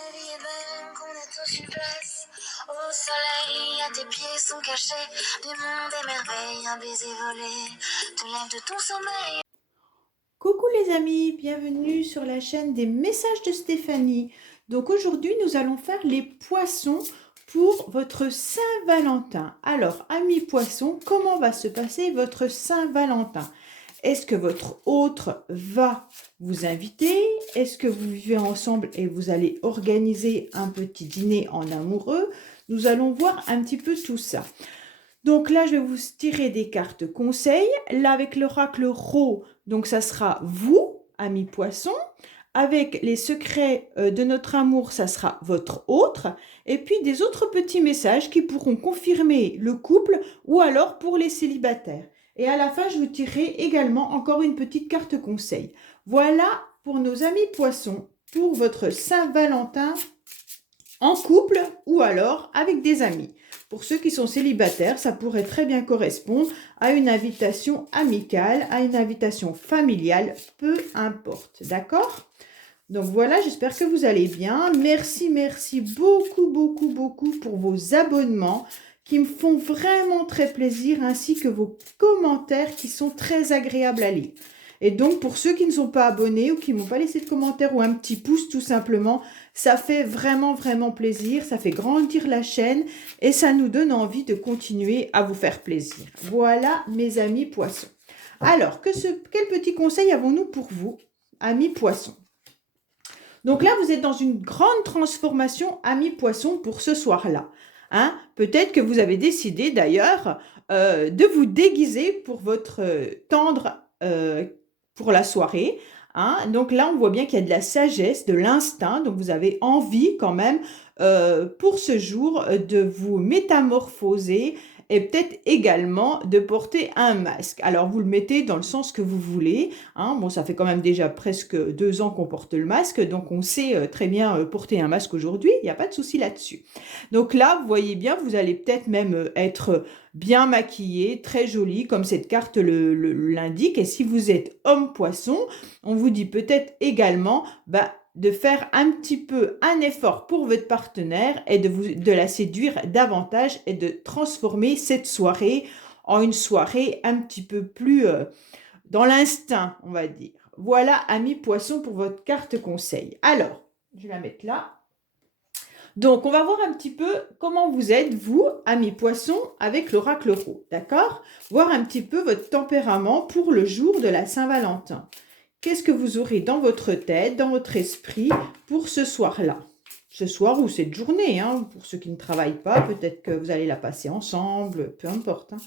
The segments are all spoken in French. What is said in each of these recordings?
La vie est belle, qu'on a tous une place. Au soleil, à tes pieds sont cachés du monde des merveilles, un baiser volé te lève de ton sommeil. Coucou les amis, bienvenue sur la chaîne des messages de Stéphanie. Donc aujourd'hui, nous allons faire les poissons pour votre Saint-Valentin. Alors, amis poissons, comment va se passer votre Saint-Valentin? Est-ce que votre autre va vous inviter? Est-ce que vous vivez ensemble et vous allez organiser un petit dîner en amoureux? Nous allons voir un petit peu tout ça. Donc là, je vais vous tirer des cartes conseils. Là, avec l'oracle Ro, donc ça sera vous, amis poissons. Avec les secrets de notre amour, ça sera votre autre. Et puis des autres petits messages qui pourront confirmer le couple ou alors pour les célibataires. Et à la fin, je vous tirerai également encore une petite carte conseil. Voilà pour nos amis poissons, pour votre Saint-Valentin en couple ou alors avec des amis. Pour ceux qui sont célibataires, ça pourrait très bien correspondre à une invitation amicale, à une invitation familiale, peu importe, d'accord? Donc voilà, j'espère que vous allez bien. Merci beaucoup pour vos abonnements qui me font vraiment très plaisir, ainsi que vos commentaires qui sont très agréables à lire. Et donc, pour ceux qui ne sont pas abonnés ou qui ne m'ont pas laissé de commentaire ou un petit pouce, tout simplement, ça fait vraiment plaisir, ça fait grandir la chaîne et ça nous donne envie de continuer à vous faire plaisir. Voilà, mes amis poissons. Alors, quel petit conseil avons-nous pour vous, amis poissons? Donc là, vous êtes dans une grande transformation, amis poissons, pour ce soir-là. Hein? Peut-être que vous avez décidé d'ailleurs de vous déguiser pour votre tendre pour la soirée. Hein? Donc là, on voit bien qu'il y a de la sagesse, de l'instinct. Donc vous avez envie quand même pour ce jour de vous métamorphoser et peut-être également de porter un masque. Alors vous le mettez dans le sens que vous voulez. Hein? Bon, ça fait quand même déjà presque 2 ans qu'on porte le masque, donc on sait très bien porter un masque aujourd'hui. Il n'y a pas de souci là-dessus. Donc là, vous voyez bien, vous allez peut-être même être bien maquillé, très joli, comme cette carte l'indique. Et si vous êtes homme poisson, on vous dit peut-être également de faire un petit peu un effort pour votre partenaire et de la séduire davantage et de transformer cette soirée en une soirée un petit peu plus dans l'instinct, on va dire. Voilà, amis poissons, pour votre carte conseil. Alors, je vais la mettre là. Donc, on va voir un petit peu comment vous êtes, vous, amis poissons, avec l'oracle Ro, d'accord? Voir un petit peu votre tempérament pour le jour de la Saint-Valentin. Qu'est-ce que vous aurez dans votre tête, dans votre esprit pour ce soir-là? Ce soir ou cette journée, hein, pour ceux qui ne travaillent pas, peut-être que vous allez la passer ensemble, peu importe. Hein.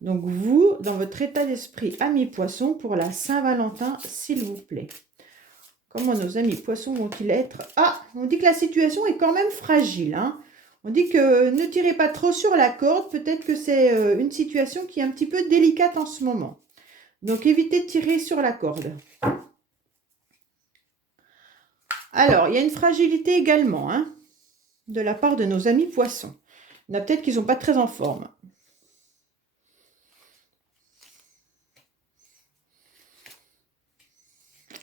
Donc vous, dans votre état d'esprit, amis poissons, pour la Saint-Valentin, s'il vous plaît. Comment nos amis poissons vont-ils être? Ah, on dit que la situation est quand même fragile. Hein. On dit que ne tirez pas trop sur la corde. Peut-être que c'est une situation qui est un petit peu délicate en ce moment. Donc évitez de tirer sur la corde. Alors, il y a une fragilité également hein, de la part de nos amis poissons. Il y en a peut-être qui ne sont pas très en forme.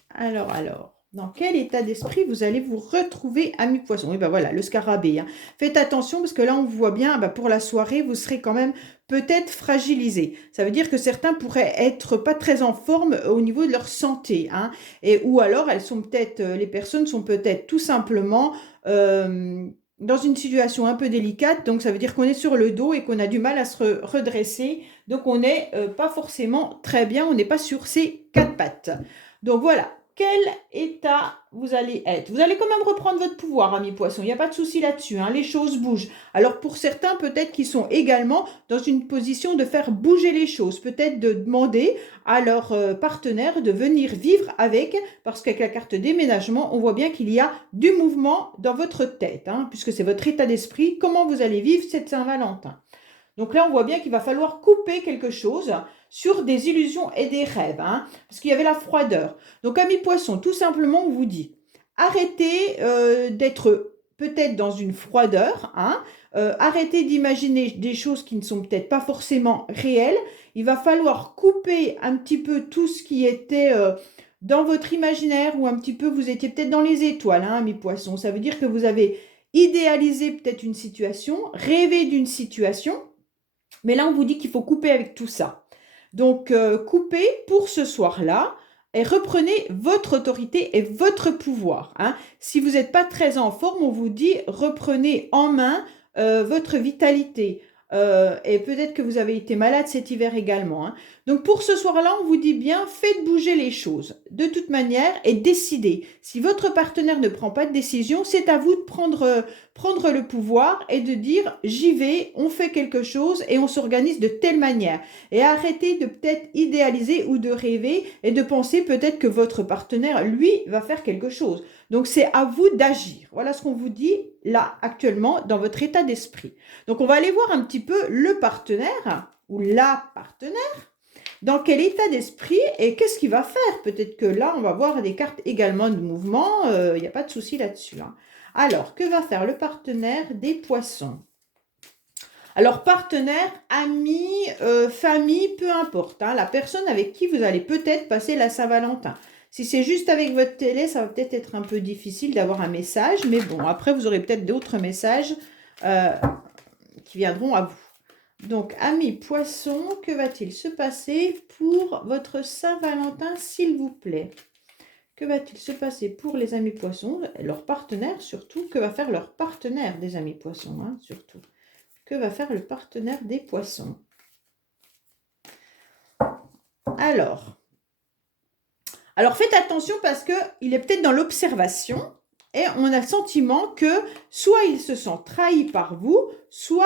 Alors, dans quel état d'esprit vous allez vous retrouver, amis poissons? Et ben voilà, le scarabée. Hein. Faites attention parce que là, on voit bien, pour la soirée, vous serez quand même peut-être fragilisé. Ça veut dire que certains pourraient être pas très en forme au niveau de leur santé. Hein. Ou alors, les personnes sont peut-être tout simplement dans une situation un peu délicate. Donc, ça veut dire qu'on est sur le dos et qu'on a du mal à se redresser. Donc, on n'est pas forcément très bien. On n'est pas sur ses 4 pattes. Donc, voilà. Quel état vous allez être? Vous allez quand même reprendre votre pouvoir, amis poissons. Il n'y a pas de souci là-dessus. Hein, les choses bougent. Alors, pour certains, peut-être qu'ils sont également dans une position de faire bouger les choses. Peut-être de demander à leur partenaire de venir vivre avec, parce qu'avec la carte déménagement, on voit bien qu'il y a du mouvement dans votre tête, hein, puisque c'est votre état d'esprit. Comment vous allez vivre cette Saint-Valentin? Donc là, on voit bien qu'il va falloir couper quelque chose sur des illusions et des rêves, hein, parce qu'il y avait la froideur. Donc, amis poissons, tout simplement, on vous dit, arrêtez d'être peut-être dans une froideur, hein, arrêtez d'imaginer des choses qui ne sont peut-être pas forcément réelles. Il va falloir couper un petit peu tout ce qui était dans votre imaginaire ou un petit peu, vous étiez peut-être dans les étoiles, hein, amis poissons. Ça veut dire que vous avez idéalisé peut-être une situation, rêvé d'une situation, mais là, on vous dit qu'il faut couper avec tout ça. Donc, coupez pour ce soir-là et reprenez votre autorité et votre pouvoir. Hein. Si vous n'êtes pas très en forme, on vous dit reprenez en main votre vitalité. Et peut-être que vous avez été malade cet hiver également. Hein. Donc pour ce soir-là, on vous dit bien, faites bouger les choses de toute manière et décidez. Si votre partenaire ne prend pas de décision, c'est à vous de prendre le pouvoir et de dire j'y vais, on fait quelque chose et on s'organise de telle manière. Et arrêtez de peut-être idéaliser ou de rêver et de penser peut-être que votre partenaire, lui, va faire quelque chose. Donc c'est à vous d'agir. Voilà ce qu'on vous dit là actuellement dans votre état d'esprit. Donc on va aller voir un petit peu le partenaire ou la partenaire, dans quel état d'esprit et qu'est-ce qu'il va faire. Peut-être que là, on va voir des cartes également de mouvement, il n'y a pas de souci là-dessus. Hein. Alors, que va faire le partenaire des poissons? Alors, partenaire, ami, famille, peu importe. Hein, la personne avec qui vous allez peut-être passer la Saint-Valentin. Si c'est juste avec votre télé, ça va peut-être être un peu difficile d'avoir un message. Mais bon, après, vous aurez peut-être d'autres messages qui viendront à vous. Donc, amis poissons, que va-t-il se passer pour votre Saint-Valentin, s'il vous plaît? Que va-t-il se passer pour les amis poissons, leurs partenaires surtout? Que va faire leur partenaire des amis poissons, hein, surtout? Que va faire le partenaire des poissons? Alors faites attention parce qu'il est peut-être dans l'observation et on a le sentiment que soit il se sent trahi par vous, soit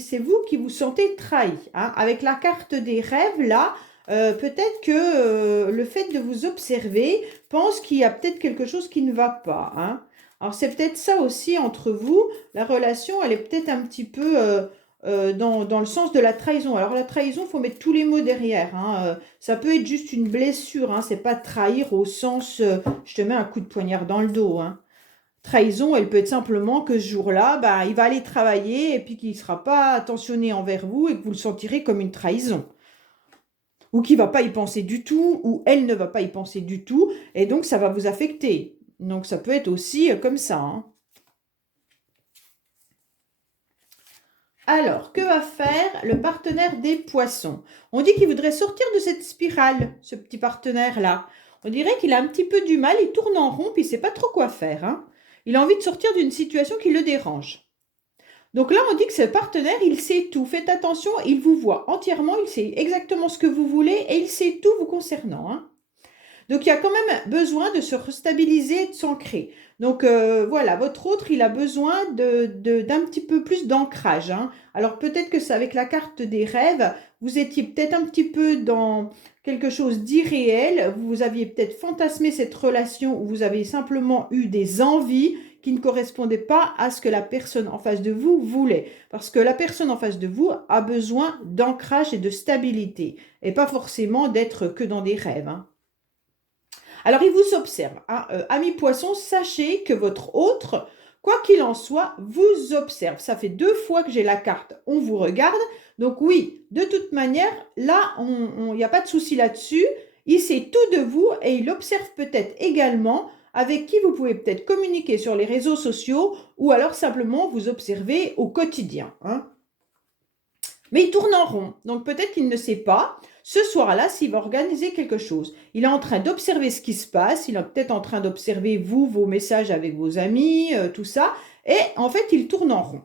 c'est vous qui vous sentez trahi. Hein. Avec la carte des rêves, là, peut-être que le fait de vous observer pense qu'il y a peut-être quelque chose qui ne va pas. Hein. Alors, c'est peut-être ça aussi entre vous. La relation, elle est peut-être un petit peu dans le sens de la trahison. Alors, la trahison, il faut mettre tous les mots derrière. Hein. Ça peut être juste une blessure. Hein. C'est pas trahir au sens je te mets un coup de poignard dans le dos. Hein. Trahison, elle peut être simplement que ce jour-là, bah, il va aller travailler et puis qu'il ne sera pas attentionné envers vous et que vous le sentirez comme une trahison. Ou qu'il ne va pas y penser du tout, ou elle ne va pas y penser du tout, et donc ça va vous affecter. Donc ça peut être aussi comme ça. Hein. Alors, que va faire le partenaire des poissons? On dit qu'il voudrait sortir de cette spirale, ce petit partenaire-là. On dirait qu'il a un petit peu du mal, il tourne en rond, puis il ne sait pas trop quoi faire. Hein. Il a envie de sortir d'une situation qui le dérange. Donc là, on dit que ce partenaire, il sait tout. Faites attention, il vous voit entièrement, il sait exactement ce que vous voulez et il sait tout vous concernant. Hein. Donc, il y a quand même besoin de se restabiliser, de s'ancrer. Donc, voilà, votre autre, il a besoin d'un petit peu plus d'ancrage. Hein. Alors, peut-être que c'est avec la carte des rêves, vous étiez peut-être un petit peu dans quelque chose d'irréel. Vous aviez peut-être fantasmé cette relation où vous avez simplement eu des envies qui ne correspondaient pas à ce que la personne en face de vous voulait. Parce que la personne en face de vous a besoin d'ancrage et de stabilité. Et pas forcément d'être que dans des rêves. Hein. Alors, il vous observe. Hein. Amis poissons, sachez que votre autre, quoi qu'il en soit, vous observe. Ça fait 2 fois que j'ai la carte. On vous regarde. Donc oui, de toute manière, là, il n'y a pas de souci là-dessus. Il sait tout de vous et il observe peut-être également avec qui vous pouvez peut-être communiquer sur les réseaux sociaux ou alors simplement vous observer au quotidien. Hein. Mais il tourne en rond, donc peut-être qu'il ne sait pas ce soir-là s'il va organiser quelque chose. Il est en train d'observer ce qui se passe, il est peut-être en train d'observer vous, vos messages avec vos amis, tout ça, et en fait il tourne en rond.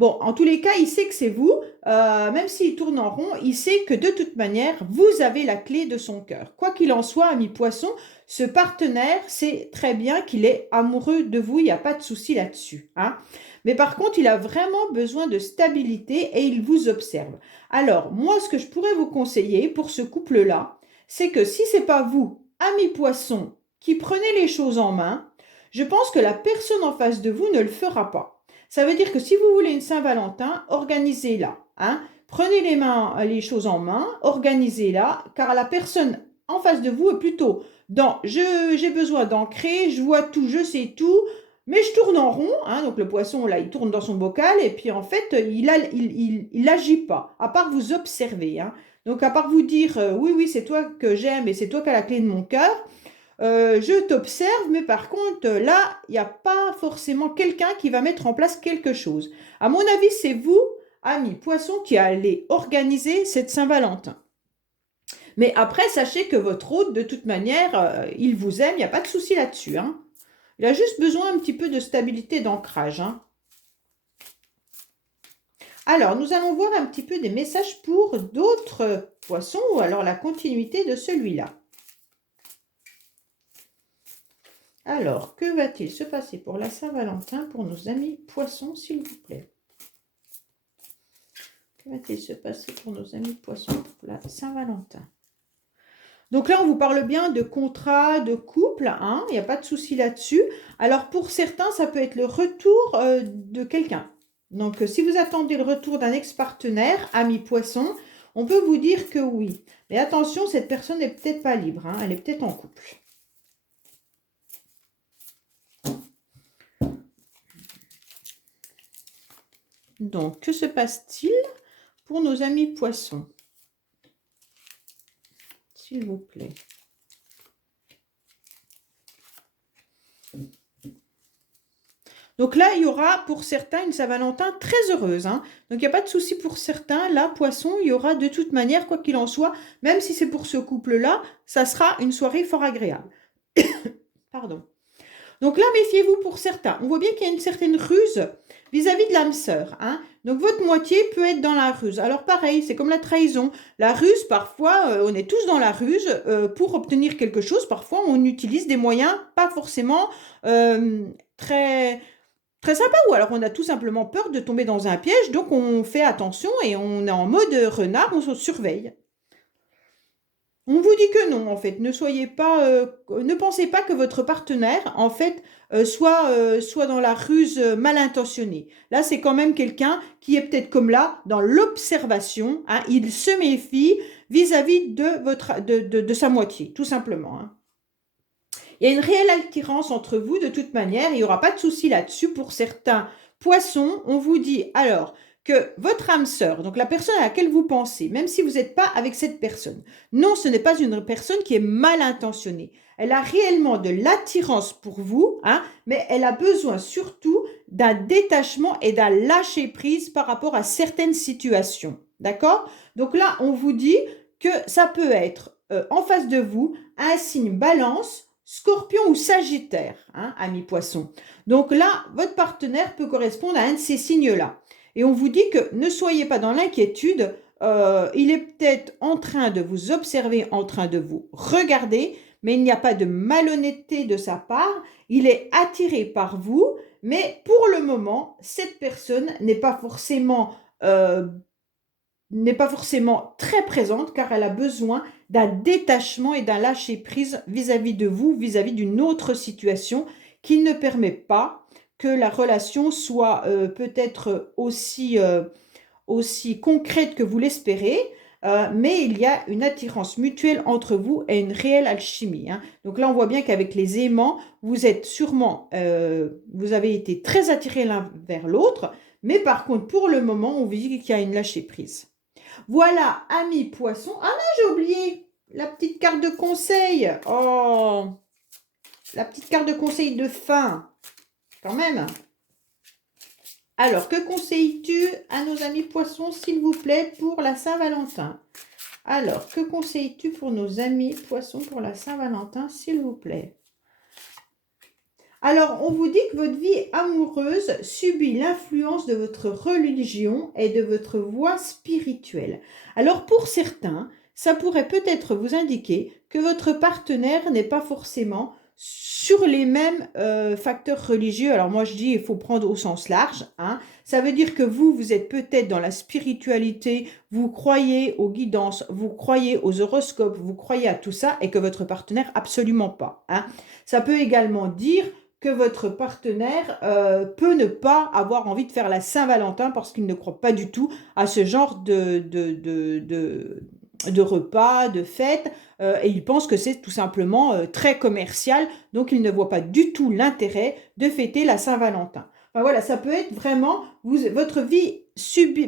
Bon, en tous les cas, il sait que c'est vous, même s'il tourne en rond, il sait que de toute manière, vous avez la clé de son cœur. Quoi qu'il en soit, ami poisson, ce partenaire sait très bien qu'il est amoureux de vous, il n'y a pas de souci là-dessus. Hein. Mais par contre, il a vraiment besoin de stabilité et il vous observe. Alors, moi, ce que je pourrais vous conseiller pour ce couple-là, c'est que si ce n'est pas vous, ami poisson, qui prenez les choses en main, je pense que la personne en face de vous ne le fera pas. Ça veut dire que si vous voulez une Saint-Valentin, organisez-la. Hein. Prenez les choses en main, organisez-la, car la personne en face de vous est plutôt dans « j'ai besoin d'ancrer, je vois tout, je sais tout », mais je tourne en rond. Hein, donc le poisson, là, il tourne dans son bocal et puis en fait, il n'agit pas, à part vous observer. Hein. Donc, à part vous dire, oui, oui, c'est toi que j'aime et c'est toi qui as la clé de mon cœur, je t'observe, mais par contre, là, il n'y a pas forcément quelqu'un qui va mettre en place quelque chose. À mon avis, c'est vous, amis poisson, qui allez organiser cette Saint-Valentin. Mais après, sachez que votre hôte, de toute manière, il vous aime, il n'y a pas de souci là-dessus, hein. Il a juste besoin un petit peu de stabilité, d'ancrage, hein. Alors, nous allons voir un petit peu des messages pour d'autres poissons, ou alors la continuité de celui-là. Alors, que va-t-il se passer pour la Saint-Valentin pour nos amis poissons, s'il vous plaît? Que va-t-il se passer pour nos amis poissons pour la Saint-Valentin? Donc là, on vous parle bien de contrat, de couple, hein, il n'y a pas de souci là-dessus. Alors, pour certains, ça peut être le retour de quelqu'un. Donc, si vous attendez le retour d'un ex-partenaire, ami poisson, on peut vous dire que oui. Mais attention, cette personne n'est peut-être pas libre, hein, elle est peut-être en couple. Donc, que se passe-t-il pour nos amis poissons? S'il vous plaît. Donc là, il y aura pour certains une Saint-Valentin très heureuse, hein. Donc, il n'y a pas de souci pour certains. Là, poisson, il y aura de toute manière, quoi qu'il en soit, même si c'est pour ce couple-là, ça sera une soirée fort agréable. Pardon. Donc là, méfiez-vous pour certains. On voit bien qu'il y a une certaine ruse vis-à-vis de l'âme sœur, hein. Donc, votre moitié peut être dans la ruse. Alors, pareil, c'est comme la trahison. La ruse, parfois, on est tous dans la ruse pour obtenir quelque chose. Parfois, on utilise des moyens pas forcément très sympa, ou alors on a tout simplement peur de tomber dans un piège, donc on fait attention et on est en mode renard, on se surveille. On vous dit que non, en fait, ne pensez pas que votre partenaire, en fait, soit dans la ruse mal intentionnée. Là, c'est quand même quelqu'un qui est peut-être comme là, dans l'observation, hein, il se méfie vis-à-vis de sa moitié, tout simplement, hein. Il y a une réelle attirance entre vous de toute manière, il n'y aura pas de souci là-dessus pour certains poissons. On vous dit alors que votre âme sœur, donc la personne à laquelle vous pensez, même si vous n'êtes pas avec cette personne, non, ce n'est pas une personne qui est mal intentionnée. Elle a réellement de l'attirance pour vous, hein, mais elle a besoin surtout d'un détachement et d'un lâcher-prise par rapport à certaines situations. D'accord? Donc là, on vous dit que ça peut être en face de vous un signe balance, Scorpion ou Sagittaire, hein, ami poisson. Donc là, votre partenaire peut correspondre à un de ces signes-là. Et on vous dit que ne soyez pas dans l'inquiétude, il est peut-être en train de vous observer, en train de vous regarder, mais il n'y a pas de malhonnêteté de sa part, il est attiré par vous, mais pour le moment, cette personne n'est pas forcément très présente car elle a besoin d'un détachement et d'un lâcher-prise vis-à-vis de vous, vis-à-vis d'une autre situation qui ne permet pas que la relation soit peut-être aussi concrète que vous l'espérez, mais il y a une attirance mutuelle entre vous et une réelle alchimie, hein. Donc là, on voit bien qu'avec les aimants, vous êtes sûrement, vous avez été très attirés l'un vers l'autre, mais par contre, pour le moment, on vous dit qu'il y a une lâcher-prise. Voilà, amis poissons. Ah non, j'ai oublié la petite carte de conseil. Oh, la petite carte de conseil de fin, quand même. Alors, que conseilles-tu à nos amis poissons, s'il vous plaît, pour la Saint-Valentin? Alors, que conseilles-tu pour nos amis poissons pour la Saint-Valentin, s'il vous plaît? Alors, on vous dit que votre vie amoureuse subit l'influence de votre religion et de votre voie spirituelle. Alors, pour certains, ça pourrait peut-être vous indiquer que votre partenaire n'est pas forcément sur les mêmes facteurs religieux. Alors, moi, je dis, il faut prendre au sens large, hein. Ça veut dire que vous êtes peut-être dans la spiritualité, vous croyez aux guidances, vous croyez aux horoscopes, vous croyez à tout ça, et que votre partenaire, absolument pas, hein. Ça peut également dire que votre partenaire peut ne pas avoir envie de faire la Saint-Valentin parce qu'il ne croit pas du tout à ce genre de repas, de fêtes, et il pense que c'est tout simplement très commercial, donc il ne voit pas du tout l'intérêt de fêter la Saint-Valentin. Enfin, voilà, ça peut être vraiment votre vie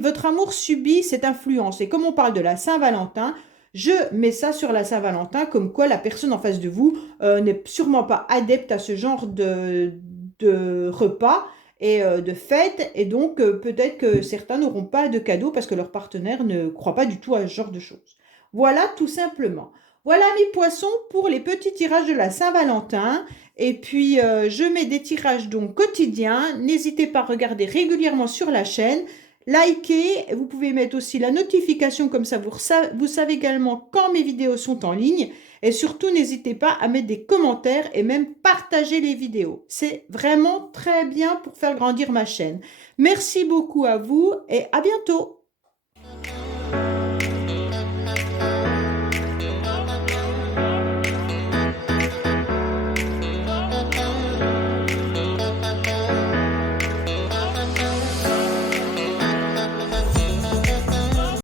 votre amour subit cette influence. Et comme on parle de la Saint-Valentin, je mets ça sur la Saint-Valentin, comme quoi la personne en face de vous n'est sûrement pas adepte à ce genre de repas et de fêtes. Et donc, peut-être que certains n'auront pas de cadeaux parce que leur partenaire ne croit pas du tout à ce genre de choses. Voilà, tout simplement. Voilà mes poissons pour les petits tirages de la Saint-Valentin. Et puis, je mets des tirages donc quotidiens. N'hésitez pas à regarder régulièrement sur la chaîne. Likez, vous pouvez mettre aussi la notification, comme ça vous savez également quand mes vidéos sont en ligne. Et surtout, n'hésitez pas à mettre des commentaires et même partager les vidéos. C'est vraiment très bien pour faire grandir ma chaîne. Merci beaucoup à vous et à bientôt.